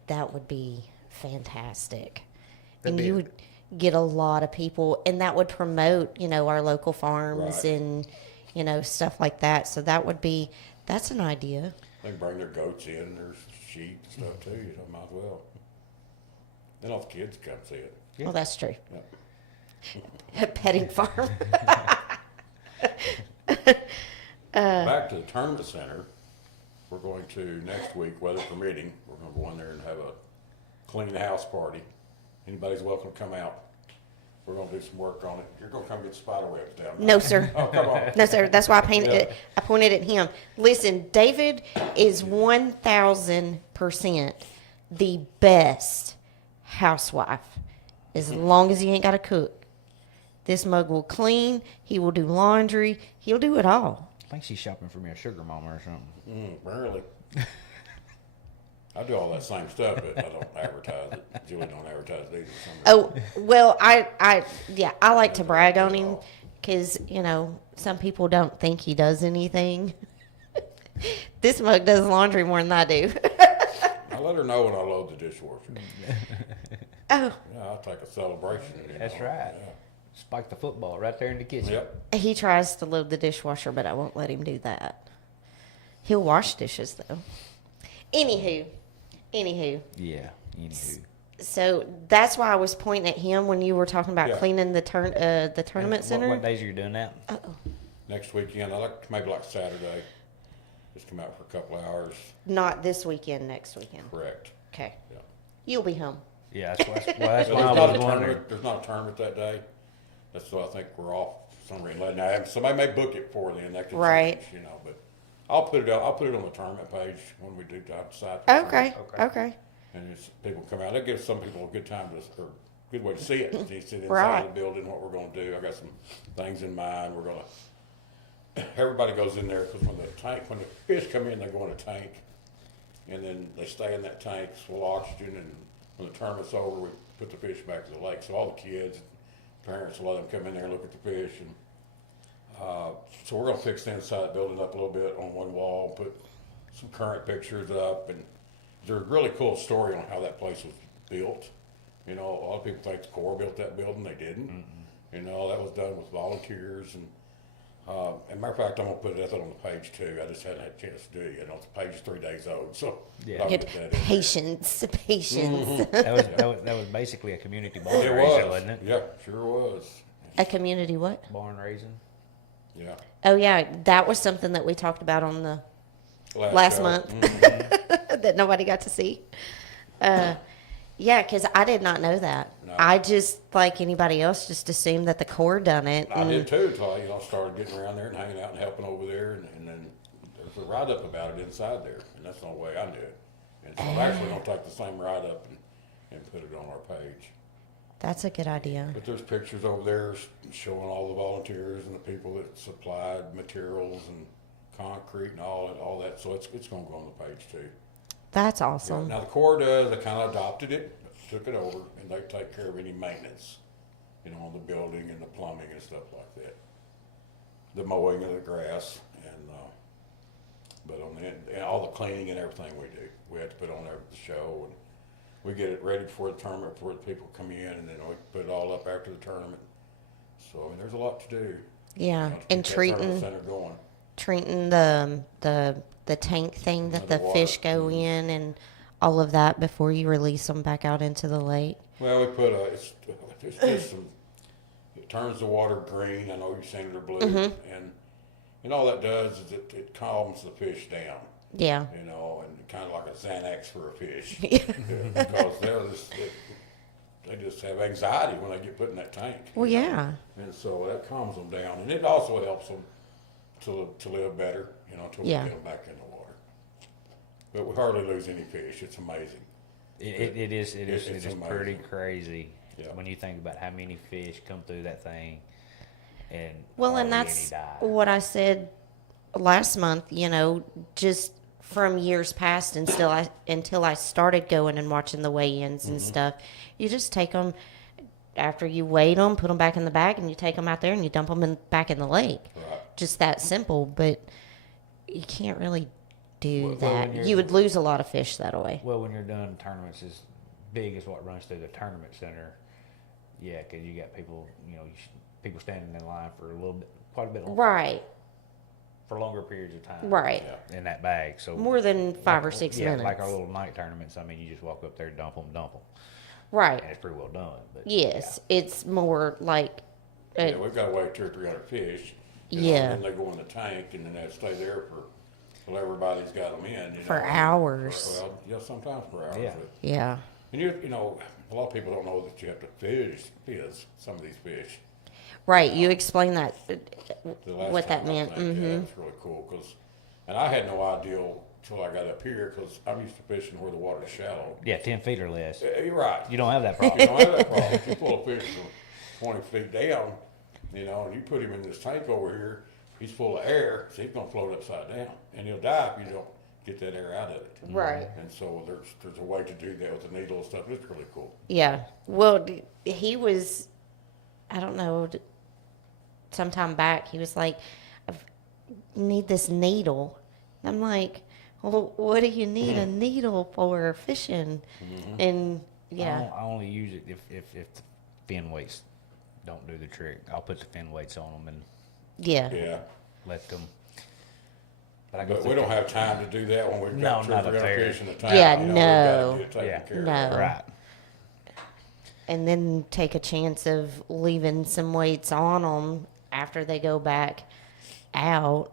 that. Would be fantastic. That'd And be you would get a lot of people, and that would promote, our local farms Right. and, stuff like that. So that's an idea. They can bring their goats in, their sheep and stuff too, might as well. Then all the kids come see it. Yeah. Well, that's true. Yeah. A petting farm. Back to the tournament center, we're going to, next week, weather permitting, we're gonna go in there and have a clean house party. Anybody's welcome to come out. We're gonna do some work on it. You're gonna come get spider webs down there. No, sir. Oh, come on. No, sir. That's why I painted Yeah. it. I pointed at him. Listen, David is 1,000% the best housewife. As long as he ain't got to cook. This mug will clean. He will do laundry. He'll do it all. I think she's shopping for me a sugar mama or something. Barely. I do all that same stuff, but I don't advertise it. Julie don't advertise it either. Oh, well, I like to brag on him because, some people don't think he does anything. This mug does laundry more than I do. I let her know when I load the dishwasher. Oh, Yeah, I'll take a celebration. That's right. Spike the football right there in the kitchen. Yep. he tries to load the dishwasher, but I won't let him do that. He'll wash dishes, though. Anywho. Yeah. Anywho. So that's why I was pointing at him when you were talking about Yeah. cleaning the tournament center. What days are you doing that? Next weekend, maybe like Saturday. Just come out for a couple of hours. Not this weekend, next weekend. Correct. Okay. Yeah. You'll be home. Yeah, that's why I There's was not a wondering. tournament. There's not a tournament that day. That's why I think we're off for some reason. Now, somebody may book it for then. That could Right. change, But I'll put it out. I'll put it on the tournament page when we do decide. Okay. And it's, people come out. That gives some people a good time to, or good way to see it. You see the inside Right. of the building, what we're going to do. I got some things in mind. We're going to. Everybody goes in there because when the fish come in, they go in a tank, and then they stay in that tank full of oxygen. And when the tournament's over, we put the fish back to the lake. So all the kids, parents will let them come in there and look at the fish. And so we're going to fix the inside of the building up a little bit on one wall, put some current pictures up, and there's a really cool story on how that place was built. A lot of people think the Corps built that building. They didn't. That was done with volunteers. And as a matter of fact, I'm going to put it on the page too. I just hadn't had a chance to do it. The page is 3 days old, so Yeah. I'll Get get that in there. patience. That was basically a community barn It raising, was. wasn't it? Yeah, sure was. A community what? Barn raising. Yeah. Oh, yeah. That was something that we talked about on the last show. month. Mhm. that nobody got to see. Yeah, because I did not know that. No. I just, like anybody else, just assumed that the Corps done it. I and- did too, until I started getting around there and hanging out and helping over there, and then there's a write up about it inside there, and that's the only way I knew it. And so I'm actually gonna take the same write up and put it on our page. That's a good idea. But there's pictures over there showing all the volunteers and the people that supplied materials and concrete and all that. So it's gonna go on the page too. That's Yeah, awesome. now the Corps does, they kind of adopted it, took it over, and they take care of any maintenance, on the building and the plumbing and stuff like that. The mowing of the grass but on and all the cleaning and everything we do. We have to put on there the show, and we get it ready before the tournament, before the people come in, and then we put it all up after the tournament. So, there's a lot to do. Yeah, to and keep that tournament treating center going. the tank thing that The the water. fish go in and all of that before you release them back out into the lake. Well, we put it's just some, it turns the water green. I know you've seen it or blue, and all that does is it calms the fish down, Yeah. and kind of like a Xanax for a fish, because they just have anxiety when they get put in that tank. Well, yeah. And so that calms them down, and it also helps them to live better, until we Yeah. get them back in the water. But we hardly lose any fish. It's amazing. It is It's pretty amazing. crazy Yeah. when you think about how many fish come through that thing, and Well, and hardly that's any die. what I said last month, just from years past until I started going and watching the weigh-ins and stuff. You just take them after you weigh them, put them back in the bag, and you take them out there and you dump them back in the lake. Right. Just that simple, but you can't really do Well, that. when you're- You would lose a lot of fish that way. Well, when you're done tournaments as big as what runs through the tournament center, yeah, because you got people, people standing in line for quite a bit Right, for longer periods of time. right. Yeah. In that bag, so More than 5 or 6 minutes. like our little night tournaments. I mean, you just walk up there, dump them, Right. and it's pretty well done. But Yes, it's more like, Yeah, we've got to weigh 200 or 300 fish. Yeah. And then they go in the tank, and then they stay there till everybody's got them in. For hours. Well, yeah, sometimes for hours. Yeah. But, yeah. and a lot of people don't know that you have to fizz some of these fish. Right, you explained that, The last what that time, I meant. think. Yeah, Mm-hmm. it was really cool and I had no idea till I got up here because I'm used to fishing where the water's shallow. yeah, 10 feet or less. Yeah, you're right. You don't have that You problem. don't have that problem. If you pull a fish from 20 feet down, and you put him in this tank over here, he's full of air, so he's gonna float upside down, and he'll die if you don't get that air out of it. Right. And so there's a way to do that with the needle and stuff. It's really cool. Yeah. Well, he was, I don't know, sometime back, he was like, I need this needle. I'm like, well, what do you need a needle for fishing? And yeah. I only use it if the fin weights don't do the trick. I'll put the fin weights on them and Yeah. Yeah. let them. But we don't have time to do that when we've No, got two or not a 300 fair. fish in the tank. Yeah, We've no. gotta get it taken Yeah. care of. No. Right. And then take a chance of leaving some weights on them after they go back out,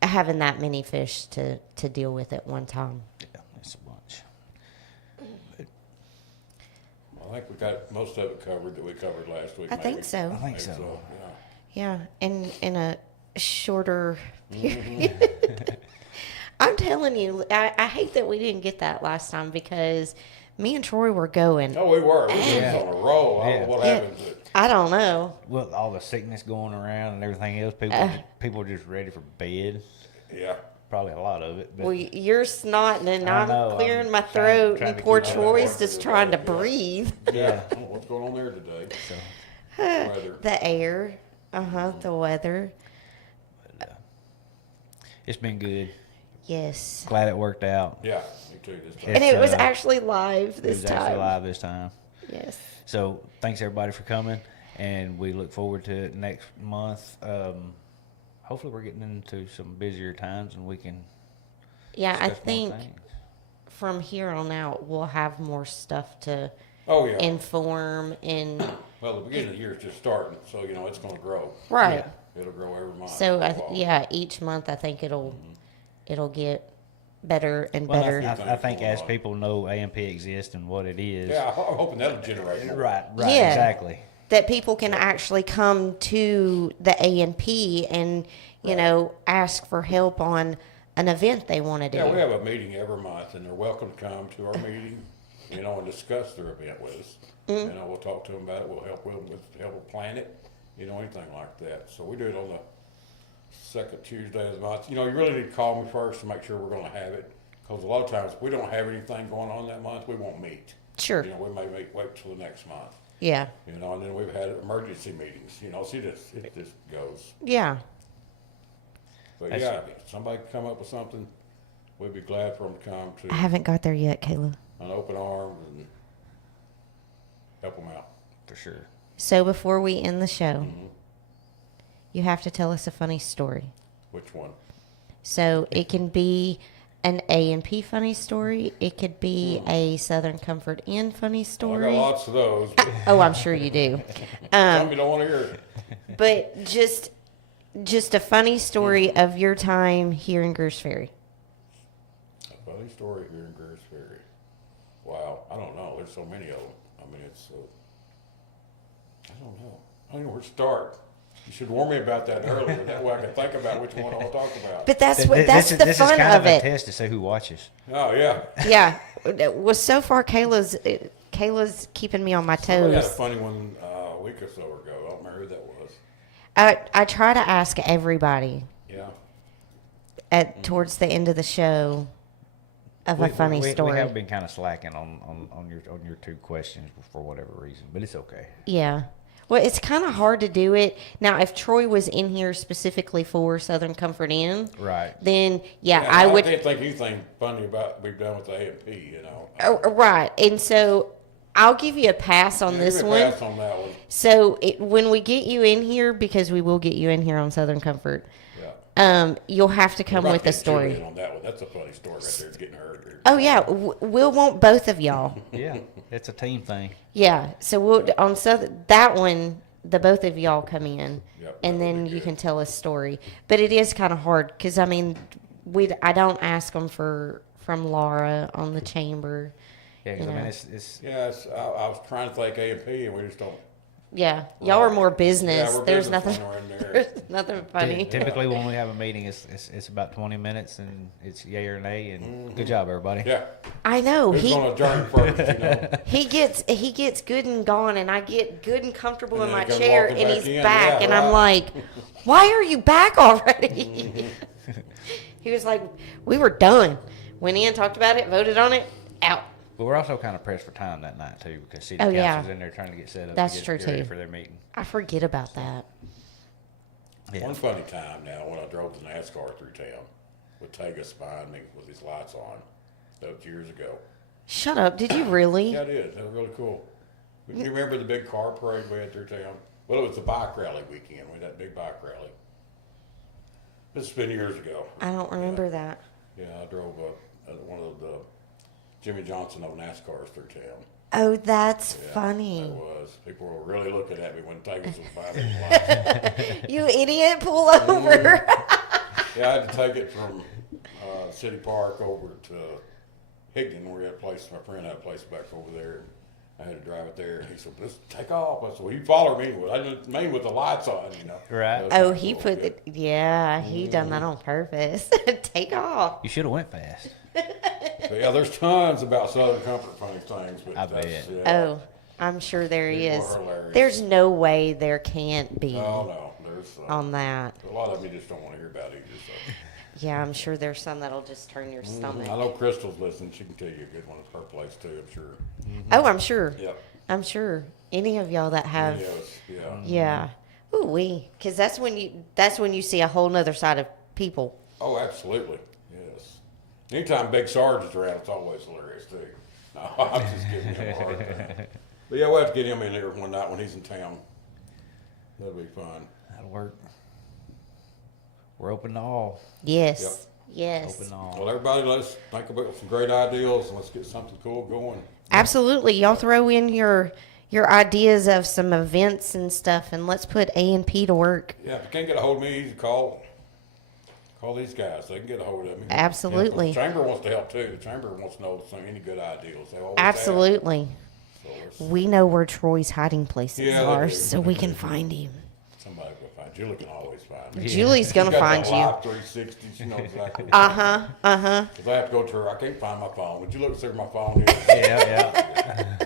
having that many fish to deal with at one time. Yeah, that's a bunch. I think we got most of it covered that we covered last week. I think maybe. so. I think Maybe so. Yeah. Yeah, in a shorter period. I'm telling you, I hate that we didn't get that last time because me and Troy were going. Oh, we were. We was Yeah. on a roll. I don't know what Yeah. happened to I don't know. Well, all the sickness going around and everything else, people are just ready for bed. Yeah. Probably a lot of it. But Well, you're snotting and I I'm know, clearing I'm my trying throat, to and poor keep Troy's up. just trying to Yeah. breathe. Yeah. I don't know what's going on there today. Weather. The air, the weather. it's been good. Yes. Glad it worked out. Yeah, me too. This time. And it was uh, actually live It this was actually time. live this time. Yes. So thanks everybody for coming, and we look forward to it next month. Hopefully we're getting into some busier times and we can. Yeah, I discuss more think things. from here on out we'll have more stuff to Oh, yeah. inform and Well, the beginning of the year is just starting, so, it's going to grow. right. It'll grow every month. So for a while. yeah, each month I think it'll get better and Well, better. I think as people know AMP exists and what it is. Yeah, I'm hoping that'll generate more. Right. Yeah. Exactly. That people can actually come to the A&P and ask for help on an event they want to do. Yeah, we have a meeting every month, and they're welcome to come to our meeting, and discuss their event with us. We'll talk to them about it. We'll help them plan it, anything like that. So we do it on the second Tuesday of the month. You really need to call me first to make sure we're going to have it, because a lot of times if we don't have anything going on that month, we won't meet. Sure. We may wait till the next month. Yeah. And then we've had emergency meetings. So it just goes. Yeah. But That's- yeah, if somebody can come up with something, we'd be glad for them to come I to haven't got there yet, Kayla. an open arms and help them out. For sure. So before we end the show, Mm-hmm. you have to tell us a funny story. Which one? So it can be an A&P funny story. It could be a Southern Comfort Inn funny Well, I story. got lots of those, but Oh, I'm sure you do. some you don't want to hear it. But just a funny story of your time here in Greers Ferry. A funny story here in Greers Ferry. Wow, I don't know. There's so many of them. It's I don't know. I don't know where to start. You should warn me about that earlier. That way I can think about which one I'll talk about. But that's Th- what th- that's this, the this fun is kind of of a it. test to see who watches. Oh yeah. Yeah. Well, so far Kayla's keeping me on my Somebody had a toes. funny one a week or so ago. I don't remember who that was. I try to ask everybody. Yeah. at towards the end of the show of a funny story. We have been kind of slacking on your two questions for whatever reason, but it's okay. Yeah. Well, it's kind of hard to do it. Now, if Troy was in here specifically for Southern Comfort Inn, Right. then, I would. I can't think anything funny about we've done with the A&P, Right. And so I'll give you a pass on this Give me one. a pass on that one. So when we get you in here, because we will get you in here on Southern Comfort, Yeah. You'll have to come We're with a not getting story. Julie in on that one. That's a funny story right there. It's getting her. Oh, yeah. We'll want both of y'all. Yeah, it's a team thing. Yeah. So we'll, on Southern, that one, the both of y'all come in, Yep, and that would then be you good. can tell a story. But it is kind of hard because, I mean, I don't ask them from Laura on the chamber. Yeah, because You I mean, know. it's Yes, I was trying to think A&P, and we just don't. Yeah. Y'all are more Yeah, business. we're There's business nothing. when we're in there. There's nothing funny. typically when we have a meeting, it's about 20 minutes, and it's yay or nay, and good job, everybody. Yeah, I know who's he going to adjourn first? he gets good and gone, and I get good and comfortable And in then my he comes chair, walking and back he's in. back, Yeah, and I'm right. like, why are you back already? He was like, we were done. Went in, talked about it, voted on it, out. But we're also kind of pressed for time that night too, because city Oh, council's yeah. in there trying to get set up. That's to get, true, get ready too. for their meeting. I forget about that. Yeah. One funny time now when I drove the NASCAR through town with Tegas behind me with his lights on. That was years ago. Shut up! Did you really? Yeah, I did. That was really cool. You remember the big car parade we had through town? Well, it was the bike rally weekend. We had that big bike rally. This has been years ago. I don't remember that. Yeah, I drove one of the Jimmy Johnson of NASCARs through town. Oh, that's Yeah, funny. That was. People were really looking at me when Tegas was behind me with lights on. You idiot! Pull over. Yeah, I had to take it from City Park over to Higdon, where we had a place. My friend had a place back over there. I had to drive it there. He said, "Let's take off." I said, "Well, you follow me." I didn't mean with the lights on, Right. That's Oh, kinda he cool, put yeah. it. Yeah, he done that on purpose. Take off. You should have went fast. But yeah, there's tons about Southern Comfort funny things. But I that's, bet. Yeah. Oh, I'm sure there People is. are hilarious. There's no way there can't be No, there's on that. a lot of them you just don't want to hear about either. So. Yeah, I'm sure there's some that'll just turn your stomach. I know Crystal's listening. She can tell you a good one at her place too. I'm sure. Oh, I'm sure. Yep. I'm sure. Any of y'all that have, Yes. Yeah. yeah. Ooh, because that's when you see a whole nother side of people. Oh, absolutely. Yes. Anytime Big Sarge is around, it's always hilarious too. No, I'm just giving him a hard time. But yeah, we'll have to get him in there one night when he's in town. That'll be fun. That'll work. We're open to all. Yes. Yep. Yes. Open to all. Well, everybody, let's think about some great ideas and let's get something cool going. Absolutely. Y'all throw in your ideas of some events and stuff, and let's put A&P to work. Yeah, if you can't get a hold of me, you can call these guys. They can get a hold of me. Absolutely. The chamber wants to help too. The chamber wants to know any good ideas. They always Absolutely. ask. So We know where Troy's hiding places Yeah, they are, do. so we can find him. somebody will find you. Julie can always find me. Julie's gonna She's got find that you. live 360. She knows exactly. Because I have to go to her. I can't find my phone. Would you look through my phone here? Yeah.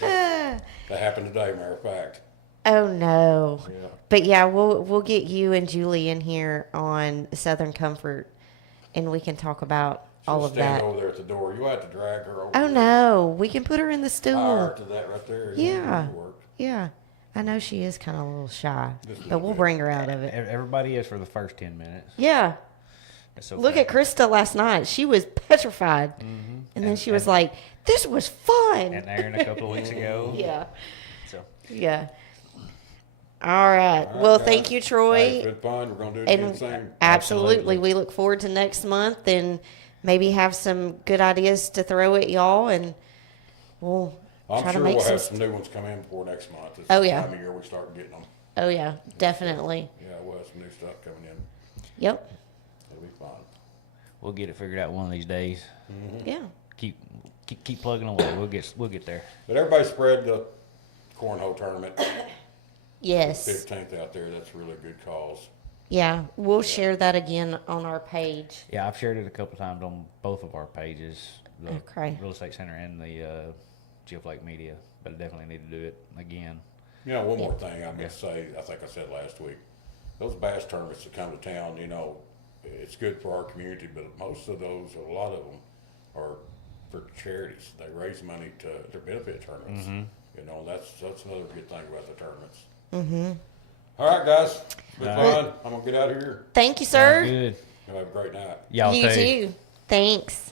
That happened today, matter of fact. Oh no. Yeah. But yeah, we'll get you and Julie in here on Southern Comfort, and we can talk about all She'll of stand that. over there at the door. You have to drag her over. Oh there. no, we can put her in the Tie her stool. to that right there. Yeah. It'll work. Yeah, I know she is kind of a little shy, Just a but little we'll bit. bring her out of it. Everybody is for the first 10 minutes. Yeah. That's okay. Look at Krista last night. She was petrified, and then she was like, "This was fun." And Aaron a couple of weeks ago. Yeah. So Yeah. All right. All right, Well, guys. thank you, Hey, Troy. it's been fun. We're going to do it again And soon. absolutely, we look forward to next month and maybe have some good ideas to throw at y'all, and we'll I'm try to sure make we'll some. have some new ones come in before next month. This Oh, is the yeah. time of year we start getting them. Oh yeah, definitely. Yeah, we'll have some new stuff coming in. Yep. It'll be fun. we'll get it figured out one of these days. Yeah. Keep plugging away. We'll get there. But everybody spread the cornhole tournament Yes. 15th out there. That's a really good cause. Yeah. We'll share that again on our page. Yeah, I've shared it a couple times on both of our pages, the Okay. Real Estate Center and the Jeff Lake Media. But I definitely need to do it again. You know, one more thing I must say, I think I said last week, those bass tournaments that come to town, it's good for our community, but most of those, a lot of them are for charities. They raise money to benefit tournaments. You know, that's another good thing about the tournaments. All right, guys. It's been fun. I'm going to get out of here. Thank you, Sounds sir. good. Have a great night. Y'all You too. too. Thanks.